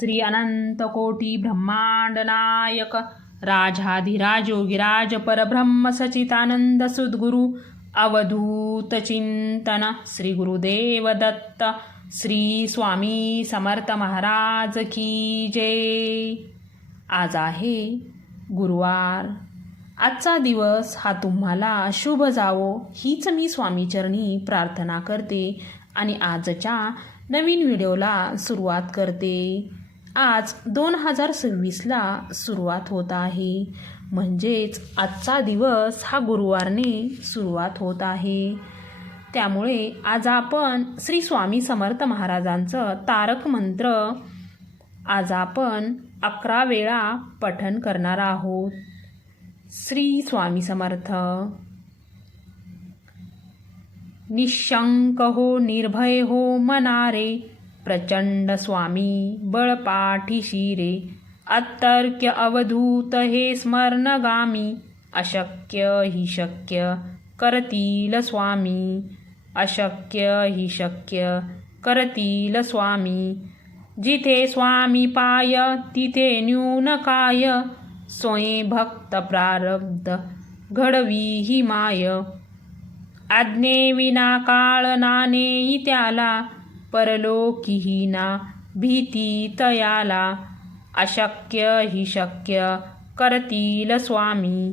श्री अनंत कोटी ब्रह्मांड नायक राजाधिराज योगिराज परब्रह्म सचितानंद सद्गुरु अवधूत चिंतन श्री गुरुदेव दत्त श्री स्वामी समर्थ महाराज की जय। आज आहे गुरुवार। आजचा दिवस हा तुम्हाला शुभ जावो हीच मी स्वामीचरणी प्रार्थना करते आणि आजच्या नवीन व्हिडिओला सुरुवात करते। आज 2026ला सुरुवात होत आहे, म्हणजेच आजचा दिवस हा गुरुवारने सुरुवात होत आहे। त्यामुळे आज आपण श्री स्वामी समर्थ महाराजांचं तारक मंत्र आज आपण 11 वेळा पठण करणार आहोत। श्री स्वामी समर्थ। निशंक हो निर्भय हो मनारे, प्रचंड स्वामी बळ पाठीशी रे। अतर्क्य अवधूत हे स्मरणगामी, अशक्य हि शक्य करतील स्वामी। अशक्य हि शक्य करतील स्वामी। जिथे स्वामी पाय तिथे न्यून काय, स्वयं भक्त प्रारब्ध घडवी ही माय। आज्ञेविना काळ नानेई त्याला, परलोकीही ना भीती तयाला। अशक्य हि शक्य करतील स्वामी।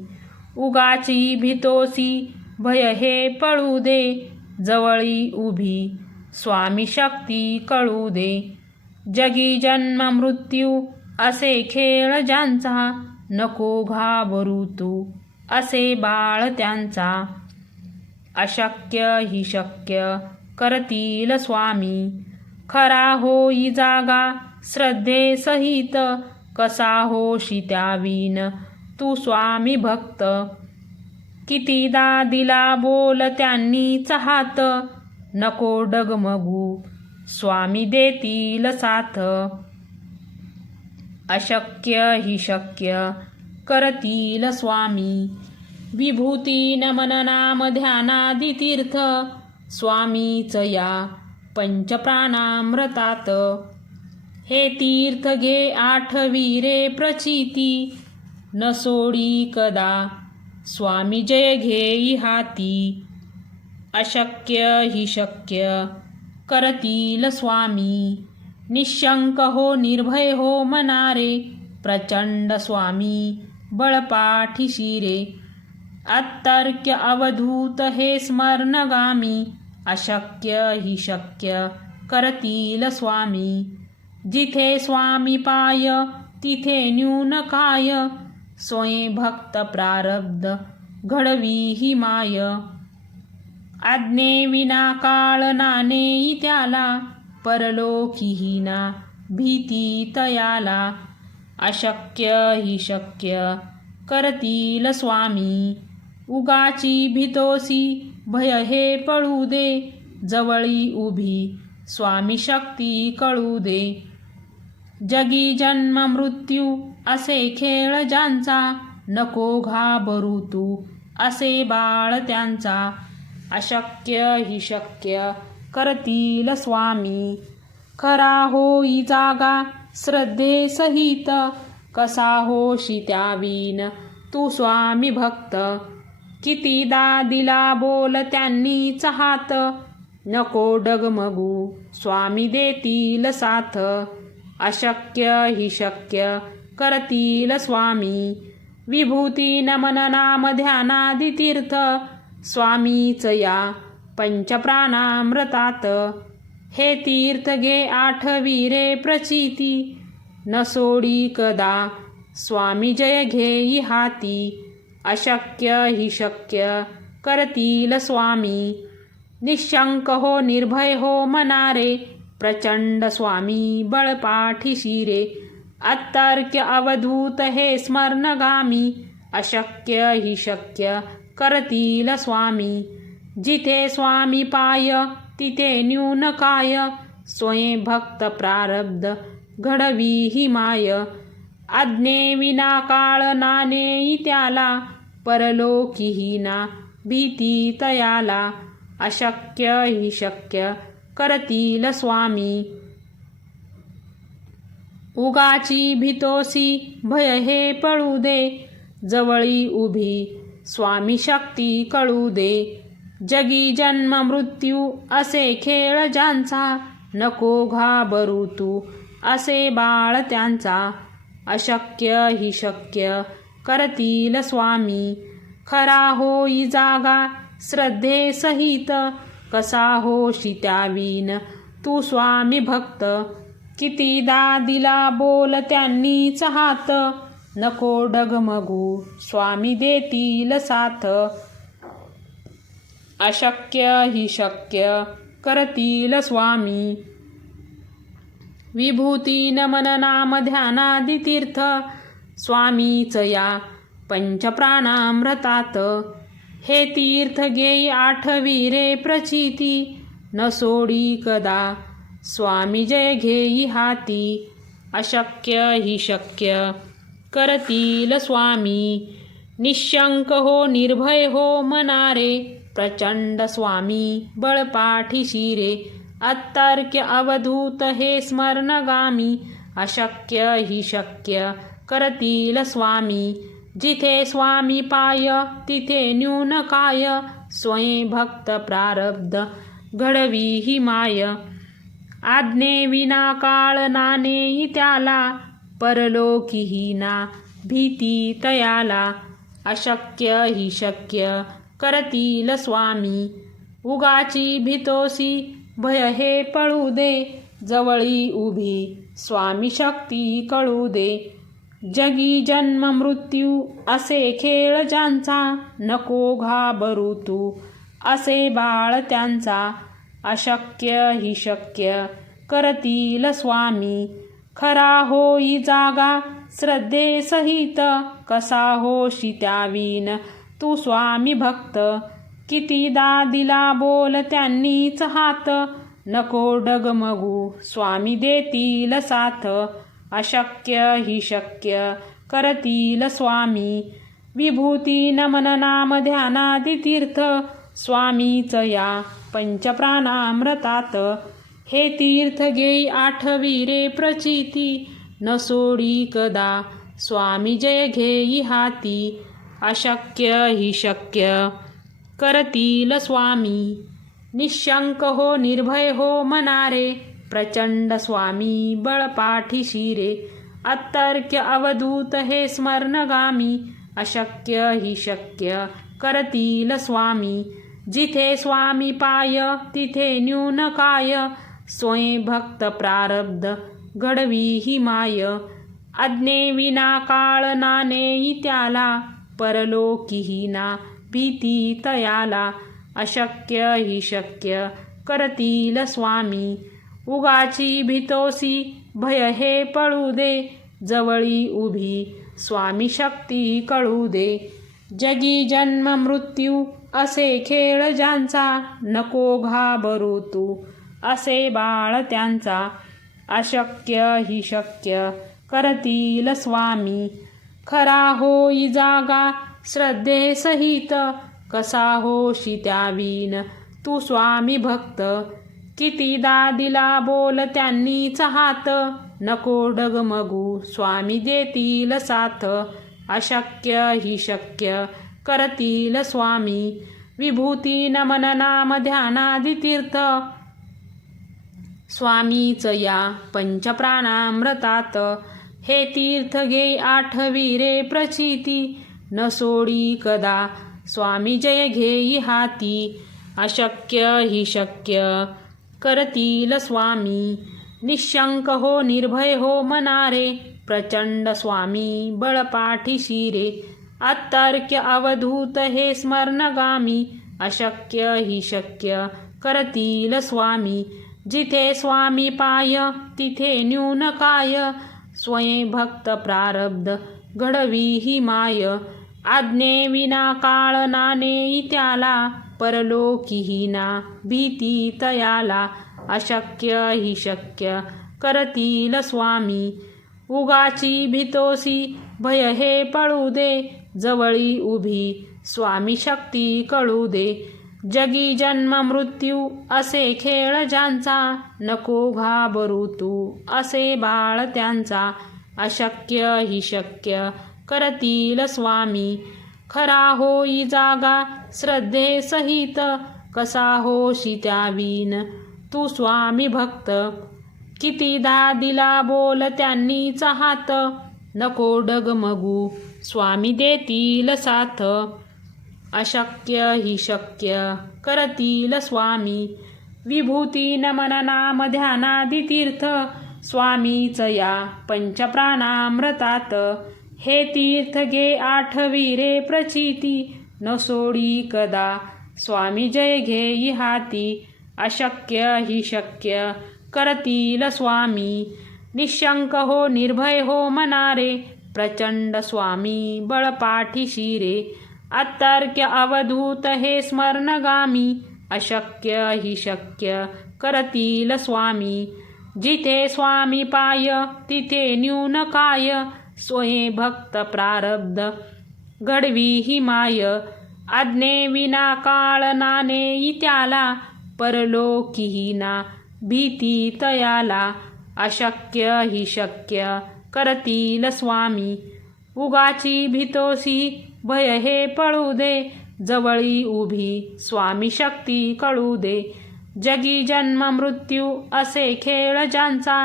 उगाची भीतोसी भय हे पळू दे, जवळी उभी स्वामी शक्ती कळू दे। जगी जन्म मृत्यू असे खेळ ज्यांचा, नको घाबरू तू असे बाळ त्यांचा। अशक्य हि शक्य करतील स्वामी। खरा होई जागा श्रद्धे सहित, कसा होशी त्यावीन तू स्वामी भक्त। कितीदा दिला बोल त्यांनीच हात, नको डगमगू स्वामी देतील साथ। अशक्य हि शक्य करतील स्वामी। विभूती नमन नाम ध्यानादि तीर्थ, स्वामीच या पंचप्राणामृतात। हे तीर्थ घे आठवी रे प्रचिती, न सोडी कदा स्वामी जय घेई हाती। अशक्य हि शक्य करतील स्वामी। निशंक हो निर्भय हो मनारे, प्रचंड स्वामी बळ पाठीशी रे। अतर्क्य अवधूत हे स्मरणगामी, अशक्य हि शक्य करतील स्वामी। जिथे स्वामी पाय तिथे न्यून काय, स्वयं भक्त प्रारब्ध घडवी ही माय। आज्ञेविना काळ नानेई त्याला, परलोकीही ना भीती तयाला। अशक्य हि शक्य करतील स्वामी। उगाची भीतोसी भय हे पळू दे, जवळी उभी स्वामी शक्ती कळू दे। जगी जन्म मृत्यू असे खेळ ज्यांचा, नको घाबरू तू असे बाळ त्यांचा। अशक्य हि शक्य करतील स्वामी। खरा होई जागा श्रद्धे सहित, कसा होशी त्यावीन तू स्वामी भक्त। कितीदा दिला बोल त्यांनीच हात, नको डगमगू स्वामी देतील साथ। अशक्य हि शक्य करतील स्वामी। विभूती नमन नाम ध्यानादि तीर्थ, स्वामीच या पंचप्राणामृतात। हे तीर्थ घे आठवी रे प्रचिती, न सोडी कदा स्वामी जय घेई हाती। अशक्य हि शक्य करतील स्वामी। निशंक हो निर्भय हो मनारे, प्रचंड स्वामी बळ पाठीशी रे। अतर्क्य अवधूत हे स्मरणगामी, अशक्य हि शक्य करतील स्वामी। जिथे स्वामी पाय तिथे न्यून काय, स्वयं भक्त प्रारब्ध घडवी ही माय। आज्ञेविना काळ नानेई त्याला, परलोकीही ना भीती तयाला। अशक्य हि शक्य करतील स्वामी। उगाची भीतोसी भय हे पळू दे, जवळी उभी स्वामी शक्ती कळू दे. जगी जन्म मृत्यू असे खेळ ज्यांचा, नको घाबरू तू असे बाळ त्यांचा. अशक्य ही शक्य करतील स्वामी, खरा होई जागा श्रद्धेसहित. कसा होशी त्यावीन तू स्वामी भक्त, कितीदा दिला बोल त्यांनीच हात. नको डगमगू स्वामी देतील साथ, अशक्य ही शक्य करतील स्वामी. विभूती नमन नाम ध्यानादि तीर्थ, स्वामीच या पंचप्राणामृतात. हे तीर्थ घेई आठवी रे प्रचिती, न सोडी कदा स्वामी जय घेई हाती. अशक्य ही शक्य करतील स्वामी, निशंक हो निर्भय हो मनारे. प्रचंड स्वामी बळपाठीशी रे, अतर्क्य अवधूत हे स्मरणगामी. अशक्य ही शक्य करतील स्वामी, जिथे स्वामी पाय तिथे न्यून काय. स्वयं भक्त प्रारब्ध घडवी ही माय, आज्ञे विना काळ नानेई त्याला. परलोकीही ना भीती तयाला, अशक्य ही शक्य करतील स्वामी. उगाची भीतोसी भय हे पळू दे, जवळी उभी स्वामी शक्ती कळू दे. जगी जन्म मृत्यू असे खेळ ज्यांचा, नको घाबरू तू असे बाळ त्यांचा. अशक्य ही शक्य करतील स्वामी, खरा होई जागा श्रद्धेसहित. कसा होशी त्यावीन तू स्वामी भक्त, कितीदा दिला बोल त्यांनीच हात. नको डगमगू स्वामी देतील साथ, अशक्य ही शक्य करतील स्वामी. विभूती नमन नाम ध्यानादि तीर्थ, स्वामीच या पंचप्राणामृतात. हे तीर्थ घेई आठवी रे प्रचिती, न सोडी कदा स्वामी जय घेई हाती. अशक्य ही शक्य करतील स्वामी, निशंक हो निर्भय हो मनारे. प्रचंड स्वामी बळपाठीशी रे, अतर्क्य अवधूत हे स्मरणगामी. अशक्य ही शक्य करतील स्वामी, जिथे स्वामी पाय तिथे न्यून काय. स्वयं भक्त प्रारब्ध घडवी ही माय, आज्ञे विना काळ नानेई त्याला. परलोकीही ना भीती तयाला, अशक्य ही शक्य करतील स्वामी. उगाची भीतोसी भय हे पळू दे, जवळी उभी स्वामी शक्ती कळू दे. जगी जन्म मृत्यू असे खेळ ज्यांचा, नको घाबरू तू असे बाळ त्यांचा. अशक्य ही शक्य करतील स्वामी, खरा होई जागा श्रद्धेसहित. कसा होशी त्यावीन तू स्वामी भक्त, कितीदा दिला बोल त्यांनीच हात. नको डगमगू स्वामी देतील साथ, अशक्य ही शक्य करतील स्वामी. विभूती नमन नाम ध्यानादि तीर्थ, स्वामीच या पंचप्राणामृतात. हे तीर्थ घेई आठवी रे प्रचिती, न सोडी कदा स्वामी जय घेई हाती. अशक्य ही शक्य करतील स्वामी, निशंक हो निर्भय हो मनारे. प्रचंड स्वामी बळपाठीशी रे, अतर्क्य अवधूत हे स्मरणगामी. अशक्य ही शक्य करतील स्वामी, जिथे स्वामी पाय तिथे न्यून काय. स्वयं भक्त प्रारब्ध घडवी ही माय, आज्ञे विना काळ नानेई त्याला. परलोकीही ना भीती तयाला, अशक्य ही शक्य करतील स्वामी. उगाची भीतोसी भय हे पळू दे, जवळी उभी स्वामी शक्ती कळू दे. जगी जन्म मृत्यू असे खेळ ज्यांचा, नको घाबरू तू असे बाळ त्यांचा. अशक्य ही शक्य करतील स्वामी, खरा होई जागा श्रद्धे सहित. कसा होशी त्यावीन तू स्वामी भक्त, कितीदा दिला बोल त्यांनीच हात. नको डगमगू स्वामी देतील साथ, अशक्य ही शक्य करतील स्वामी. विभूती नमन नाम ध्यानादी तीर्थ, स्वामीच या पंचप्राणामृतात. हे तीर्थ घे आठवी रे प्रचिती, न सोडी कदा स्वामी जय घेई हाती. अशक्य ही शक्य करतील स्वामी, निशंक हो निर्भय हो मनारे. प्रचंड स्वामी बळ पाठीशी रे, अतर्क्य अवधूत हे स्मरणगामी. अशक्य ही शक्य करतील स्वामी, जिथे स्वामी पाय तिथे न्यून काय. स्वये भक्त प्रारब्ध घडवी ही माय, आज्ञे विना काळ नाने त्याला. परलोकीही ना भीती तयाला, अशक्य ही शक्य करतील स्वामी. उगाची भीतोसी भय हे पळू दे, जवळी उभी स्वामी शक्ती कळू दे. जगी जन्म मृत्यू असे खेळ ज्यांचा,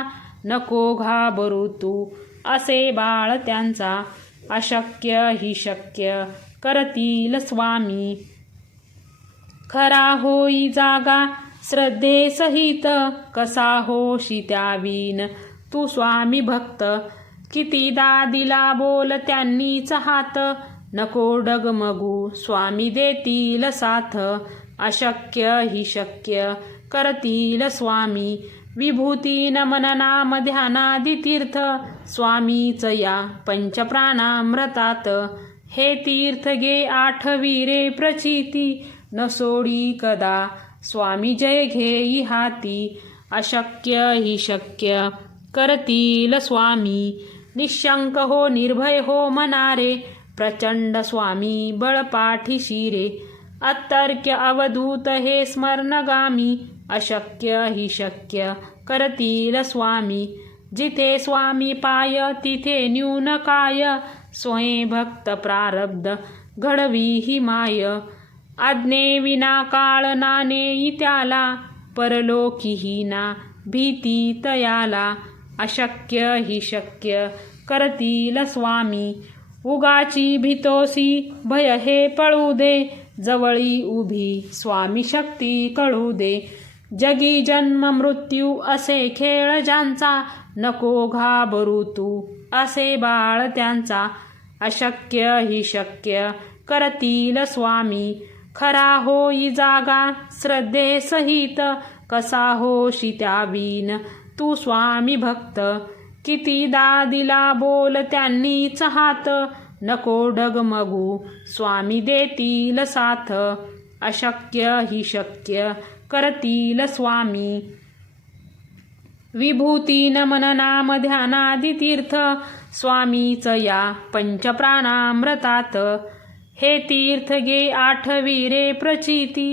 नको घाबरू तू असे बाळ त्यांचा. अशक्य ही शक्य करतील स्वामी, खरा होई जागा श्रद्धे सहित. कसा होशी त्यावीन तू स्वामी भक्त, कितीदा दिला बोल त्यांनीच हात. नको डगमगू स्वामी देतील साथ, अशक्य ही शक्य करतील स्वामी. विभूती नमन नाम ध्यानादी तीर्थ, स्वामीच या पंचप्राणामृतात. हे तीर्थ घे आठवी रे प्रचिती, न सोडी कदा स्वामी जय घेई हाती. अशक्य ही शक्य करतील स्वामी, निशंक हो निर्भय हो मनारे. प्रचंड स्वामी बळ पाठीशी रे, अतर्क्य अवधूत हे स्मरणगामी. अशक्य ही शक्य करतील स्वामी, जिथे स्वामी पाय तिथे न्यून काय. स्वये भक्त प्रारब्ध घडवी ही माय, आज्ञे विना काळ नाने त्याला. परलोकीही ना भीती तयाला, अशक्य ही शक्य करतील स्वामी. उगाची भीतोसी भय हे पळू दे, जवळी उभी स्वामी शक्ती कळू दे. जगी जन्म मृत्यू असे खेळ ज्यांचा, नको घाबरू तू असे बाळ त्यांचा. अशक्य ही शक्य करतील स्वामी, खरा होई जागा श्रद्धे सहित. कसा होशी त्यावीन तू स्वामी भक्त, कितीदा दिला बोल त्यांनीच हात. नको डगमगू स्वामी देतील साथ, अशक्य ही शक्य करतील स्वामी. विभूती नमन नाम ध्यानादी तीर्थ, स्वामीच या पंचप्राणामृतात. हे तीर्थ घे आठवी रे प्रचिती,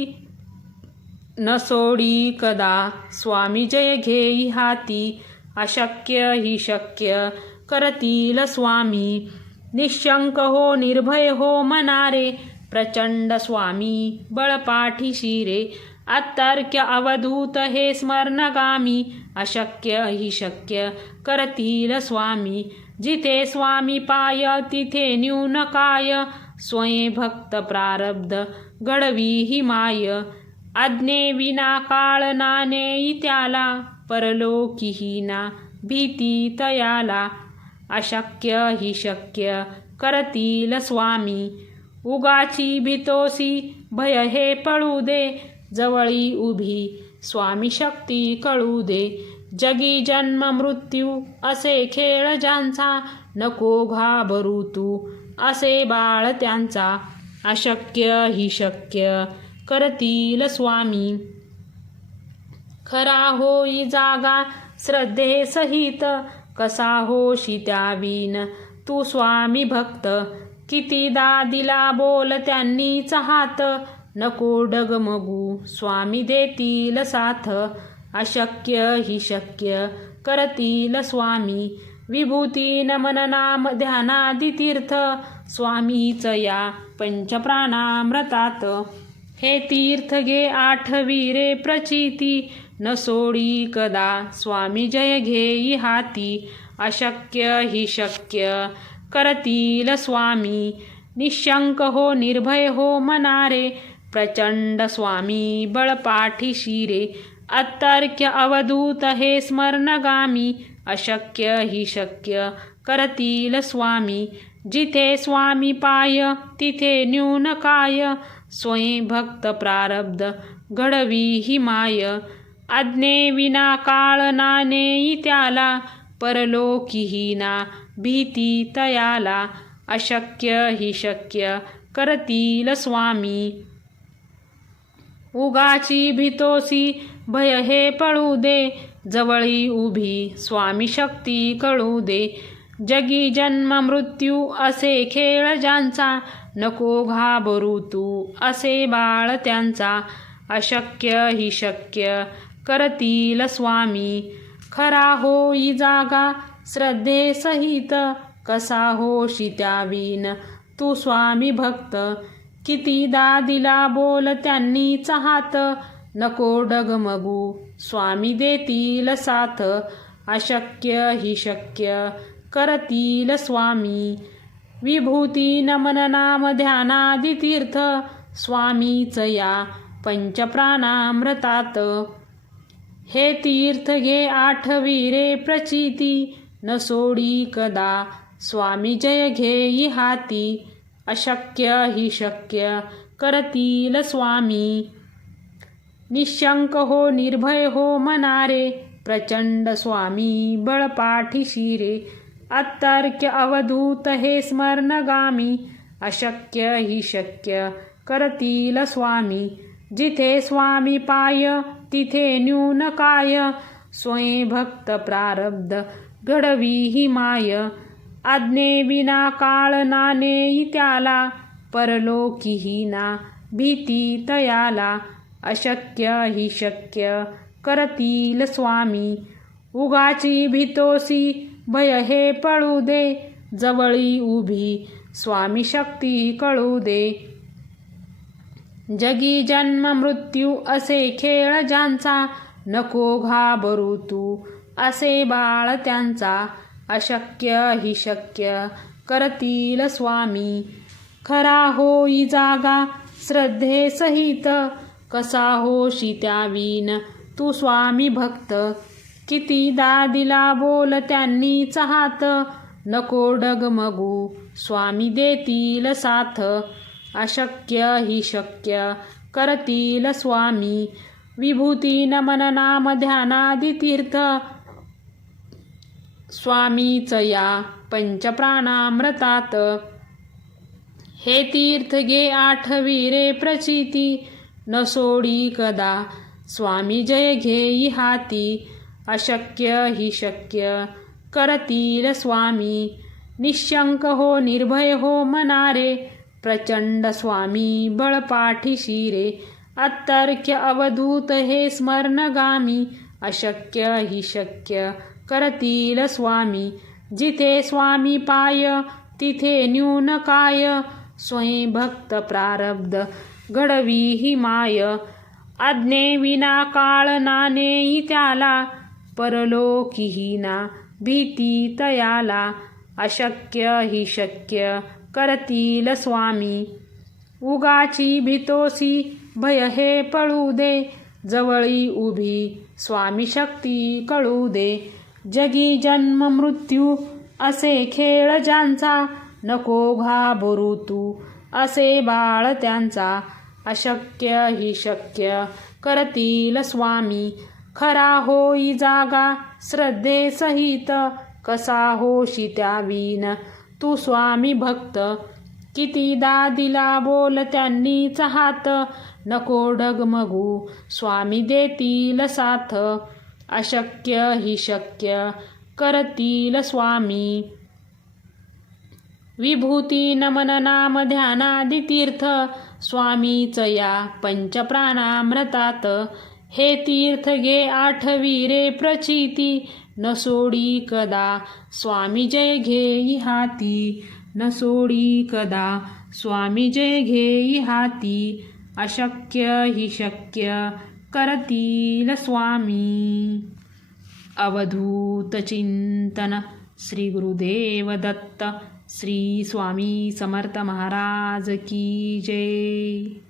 न सोडी कदा स्वामी जय घेई हाती. अशक्य ही शक्य करतील स्वामी, निशंक हो निर्भय हो मनारे. प्रचंड स्वामी बळ पाठीशी रे, अतर्क्य अवधूत हे स्मरणगामी. अशक्य ही शक्य करतील स्वामी, जिथे स्वामी पाय तिथे न्यून काय. स्वये भक्त प्रारब्ध घडवी ही माय, आज्ञे विना काळ नाने त्याला. परलोकीही ना भीती तयाला, अशक्य ही शक्य करतील स्वामी. उगाची भीतोसी भय हे पळू दे, जवळी उभी स्वामी शक्ती कळू दे. जगी जन्म मृत्यू असे खेळ ज्यांचा, नको घाबरू तू असे बाळ त्यांचा. अशक्य ही शक्य करतील स्वामी, खरा होई जागा श्रद्धे सहित. कसा होशी त्यावीन तू स्वामी भक्त, कितीदा दिला बोल त्यांनीच हात. नको डगमगू स्वामी देतील साथ. अशक्य ही शक्य करतील स्वामी. विभूती नमन नाम ध्यानादी तीर्थ. स्वामीच या पंचप्राणामृतात. हे तीर्थ घे आठवी प्रचिती. न सोडी कदा स्वामी जय घेई हाती. अशक्य ही शक्य करतील स्वामी. निशंक हो निर्भय हो मनारे. प्रचंड स्वामी बळपाठीशी रे. अतर्क्य अवधूत हे स्मरणगामी. अशक्य ही शक्य करतील स्वामी. जिथे स्वामी पाय तिथे न्यून काय. स्वयं भक्त प्रारब्ध घडवी ही माय. आज्ञे विना काळ ना नेई त्याला. परलोकीही ना भीती तयाला. अशक्य ही शक्य करतील स्वामी. उगाची भीतोसी भय हे पळू दे. जवळी उभी स्वामी शक्ती कळू दे. जगी जन्म मृत्यू असे खेळ ज्यांचा. नको घाबरू तू असे बाळ त्यांचा. अशक्य ही शक्य करतील स्वामी. खरा होई जागा श्रद्धेसहित. कसा होशी त्यावीन तू स्वामी भक्त. कितीदा दिला बोल त्यांनीच हात. नको डगमगू स्वामी देतील साथ. अशक्य ही शक्य करतील स्वामी. विभूती नमन नाम ध्यानादी तीर्थ. स्वामीच या पंचप्राणामृतात. हे तीर्थ घे आठवी प्रचिती. न सोडी कदा स्वामी जय घेई हाती. अशक्य ही शक्य करतील स्वामी. निशंक हो निर्भय हो मनारे. प्रचंड स्वामी बळपाठीशी रे. अतर्क्य अवधूत हे स्मरणगामी. अशक्य ही शक्य करतील स्वामी. जिथे स्वामी पाय तिथे न्यून काय. स्वयं भक्त प्रारब्ध घडवी ही माय. आज्ञे विना काळ ना नेई त्याला. परलोकीही ना भीती तयाला. अशक्य ही शक्य करतील स्वामी. उगाची भीतोसी भय हे पळू दे. जवळी उभी स्वामी शक्ती कळू दे. जगी जन्म मृत्यू असे खेळ ज्यांचा. नको घाबरू तू असे बाळ त्यांचा. अशक्य ही शक्य करतील स्वामी. खरा होई जागा श्रद्धेसहित. कसा होशी त्यावीन तू स्वामी भक्त. कितीदा दिला बोल त्यांनीच हात. नको डगमगू स्वामी देतील साथ. अशक्य ही शक्य करतील स्वामी. विभूती नमन नाम ध्यानादी तीर्थ. स्वामीच या पंचप्राणामृतात. हे तीर्थ घे आठवी प्रचिती. न सोडी कदा स्वामी जय घेई हाती. अशक्य ही शक्य करतील स्वामी. निशंक हो निर्भय हो मनारे. प्रचंड स्वामी बळपाठीशी रे. अतर्क्य अवधूत हे स्मरणगामी. अशक्य ही शक्य करतील स्वामी. जिथे स्वामी पाय तिथे न्यून काय. स्वयं भक्त प्रारब्ध घडवी ही माय. आज्ञे विना काळ ना नेई त्याला. परलोकीही ना भीती तयाला. अशक्य ही शक्य करतील स्वामी. उगाची भीतोसी भय हे पळू दे. जवळी उभी स्वामी शक्ती कळू दे. जगी जन्म मृत्यू असे खेळ ज्यांचा. नको घाबरू तू असे बाळ त्यांचा. अशक्य ही शक्य करतील स्वामी. खरा होई जागा श्रद्धेसहित. कसा होशी त्यावीन तू स्वामी भक्त. कितीदा दिला बोल त्यांनीच हात. नको डगमगू स्वामी देतील साथ. अशक्य ही शक्य करतील स्वामी. विभूती नमन नाम ध्यानादि तीर्थ स्वामीच या पंचप्राणामृतात हे तीर्थ घे आठवी प्रचिती न सोडी कदा स्वामी जय घेई हाती न सोडी कदा स्वामी जय घेई हाती अशक्य हि शक्य करतील स्वामी. अवधूत चिंतन. श्री गुरुदेव दत्त. श्री स्वामी समर्थ महाराज की जय.